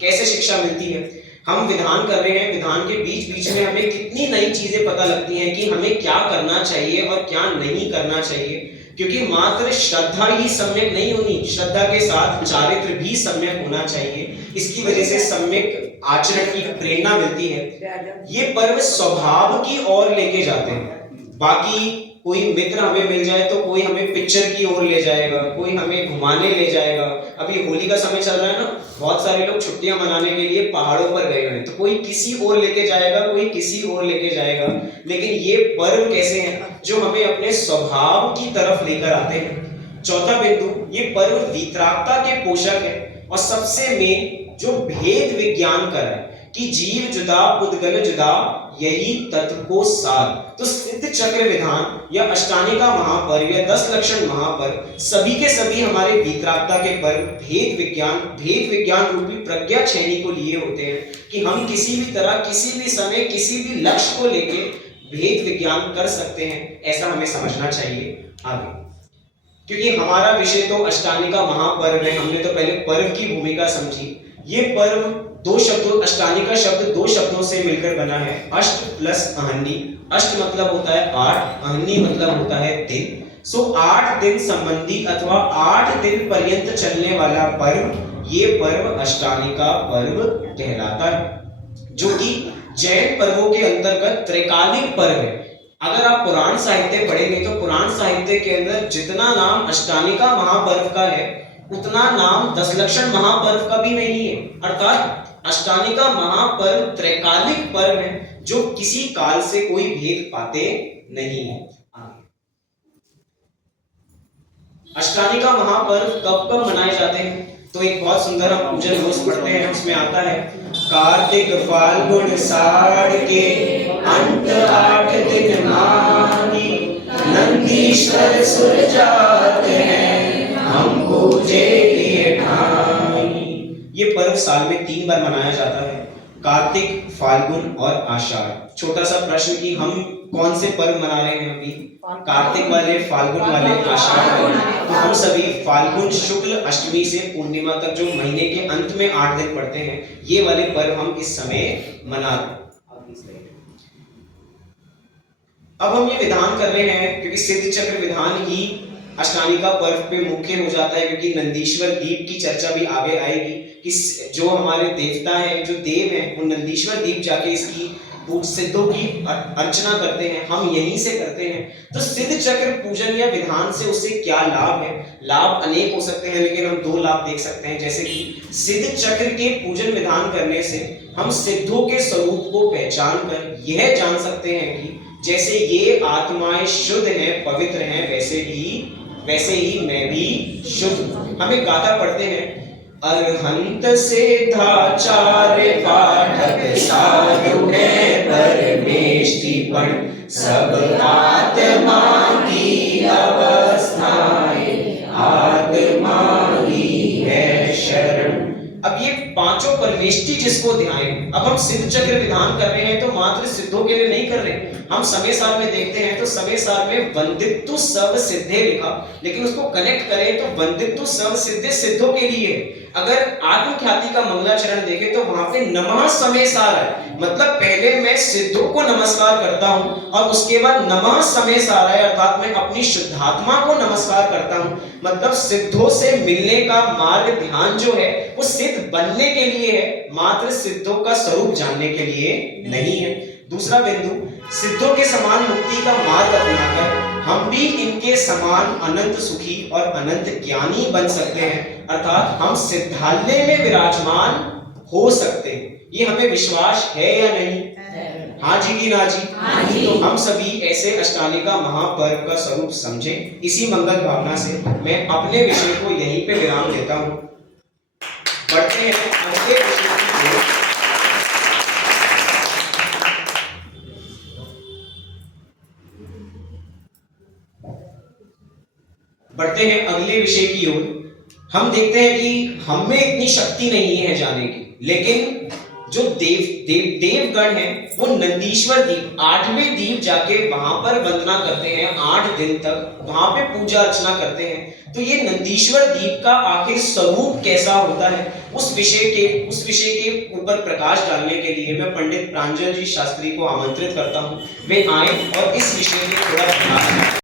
कैसे शिक्षा मिलती है। हम विधान कर रहे हैं, विधान के बीच बीच में हमें कितनी नई चीजें पता लगती हैं कि हमें क्या करना चाहिए और क्या नहीं करना चाहिए, क्योंकि मात्र श्रद्धा ही सम्यक नहीं होनी, श्रद्धा के साथ चारित्र भी सम्यक होना चाहिए। इसकी वजह से सम्यक आचरण की प्रेरणा मिलती है। ये पर्व स्वभाव की ओर लेके जाते हैं। बाकी कोई मित्र हमें मिल जाए तो कोई हमें पिक्चर की ओर ले जाएगा, कोई हमें घुमाने ले जाएगा। अभी होली का समय चल रहा है ना, बहुत सारे लोग छुट्टियां मनाने के लिए पहाड़ों पर गए हुए हैं, तो कोई किसी ओर लेके जाएगा, कोई किसी ओर लेके जाएगा। लेकिन ये पर्व कैसे हैं जो हमें अपने स्वभाव की तरफ लेकर आते हैं। चौथा बिंदु, ये पर्व वीतरागता के पोषक है और सबसे मेन जो भेद विज्ञान कर है कि जीव जुदा पुद्गल जुदा, यही तत्व को सार। तो सिद्ध चक्र विधान या अष्टानिका महापर्व या 10 लक्षण महापर्व सभी के सभी हमारे वीतरागता के पर्व भेद विज्ञान रूपी प्रज्ञा छेनी को लिए होते हैं कि हम किसी भी तरह, किसी भी समय, किसी भी लक्ष्य को लेके भेद विज्ञान कर सकते हैं, ऐसा हमें समझना चाहिए आगे। क्योंकि हमारा विषय तो अष्टानिका महापर्व है, हमने तो पहले पर्व की भूमिका समझी। ये पर्व दो शब्दों, अष्टानिका शब्द दो शब्दों से मिलकर बना है, अष्ट प्लस अहन्नी। अष्ट मतलब होता है 8, अहन्नी मतलब होता है दिन। सो 8 दिन संबंधी अथवा 8 दिन पर्यंत चलने वाला पर्व, ये पर्व अष्टानिका पर्व कहलाता है, जो कि जैन पर्वों के अंतर्गत त्रैकालिक पर्व है। अगर आप पुराण साहित्य पढ़ेंगे तो पुराण साहित्य के अंदर जितना नाम अष्टानिका महापर्व का है उतना नाम 10 लक्षण महापर्व का भी नहीं है। अर्थात अष्टानिका महापर्व त्रैकालिक पर्व है जो किसी काल से कोई भेद पाते नहीं है। अष्टानिका महापर्व कब कब मनाए जाते हैं? तो एक बहुत सुंदर हम पूजन रोज पढ़ते हैं, उसमें आता है कार्तिक फाल्गुन साड़ के अंत 8 दिन मागी, नंदीश्वर सुर जाते हैं हम पूजे लिए ठाई। ये पर्व साल में 3 बार मनाया जाता है, कार्तिक, फाल्गुन और आषाढ़। छोटा सा प्रश्न कि हम कौन से पर्व मना रहे हैं अभी? कार्तिक वाले, फाल्गुन वाले, आषाढ़ वाले। तो हम सभी फाल्गुन शुक्ल अष्टमी से पूर्णिमा तक जो महीने के अंत में 8 दिन पड़ते हैं, ये वाले पर्व हम इस समय मना रहे हैं। अब हम ये विधान कर रहे हैं क्योंकि सिद्ध चक्र विधान ही अष्टानिका पर्व पे मुख्य हो जाता है, क्योंकि नंदीश्वर दीप की चर्चा भी आगे आएगी कि जो हमारे देवता हैं, जो देव हैं, वो नंदीश्वर दीप जाके इसकी सिद्धों की अर्चना करते हैं, हम यहीं से करते हैं। तो सिद्ध चक्र पूजन या विधान से उससे क्या लाभ है? लाभ अनेक हो सकते हैं, लेकिन हम 2 लाभ देख सकते हैं। जैसे कि सिद्ध चक्र के पूजन विधान करने से हम सिद्धों के स्वरूप को पहचान कर यह जान सकते हैं कि जैसे ये आत्माएं शुद्ध हैं, पवित्र हैं, वैसे ही मैं भी शुद्ध। हम एक गाथा पढ़ते हैं, अरहंत सिद्धाचार्य पाठक साधु है परमेष्टिपण, सब आत्मा की अवस्थाएं आत्मा ही है शरण। अब ये पांचों परमेष्टि जिसको ध्यान, अब हम सिद्ध चक्र विधान कर रहे हैं तो मात्र सिद्धों के लिए नहीं कर रहे। हम समय सार में देखते हैं तो समय सार में वंदित्व सब सिद्धे लिखा, लेकिन उसको कनेक्ट करें तो वंदित्व सब सिद्धे सिद्धों के लिए। अगर आत्मख्याति का मंगलाचरण देखें तो वहां पे नमः समय सार है, मतलब पहले मैं सिद्धों को नमस्कार करता हूं और उसके बाद नमः समय सार है, अर्थात मैं अपनी शुद्धात्मा को नमस्कार करता हूं। मतलब सिद्धों से मिलने का मार्ग ध्यान जो है वो सिद्ध बनने के लिए है, मात्र सिद्धों का स्वरूप जानने के लिए नहीं है। दूसरा बिंदु, सिद्धों के समान मुक्ति का मार्ग अपनाकर हम भी इनके समान अनंत सुखी और अनंत ज्ञानी बन सकते हैं, अर्थात हम सिद्धालय में विराजमान हो सकते हैं। ये हमें विश्वास है या नहीं? हाँ जी कि ना जी? हाँ जी। तो हम सभी ऐसे अष्टानिका महापर्व का स्वरूप समझें। इसी मंगल भावना से मैं अपने विषय को यहीं पे विराम देता हूँ। बढ़ते हैं अगले विषय की ओर। बढ़ते हैं अगले विषय की ओर। हम देखते हैं कि हम में इतनी शक्ति नहीं है जाने की, लेकिन जो देवगण हैं वो नंदीश्वर दीप 8वें दीप जाके वहां पर वंदना करते हैं, 8 दिन तक वहां पे पूजा अर्चना करते हैं। तो ये नंदीश्वर दीप का आखिर स्वरूप कैसा होता है, उस विषय के ऊपर प्रकाश डालने के लिए मैं पंडित प्रांजल जी शास्त्री को आमंत्रित करता हूँ। वे आए और इस विषय में थोड़ा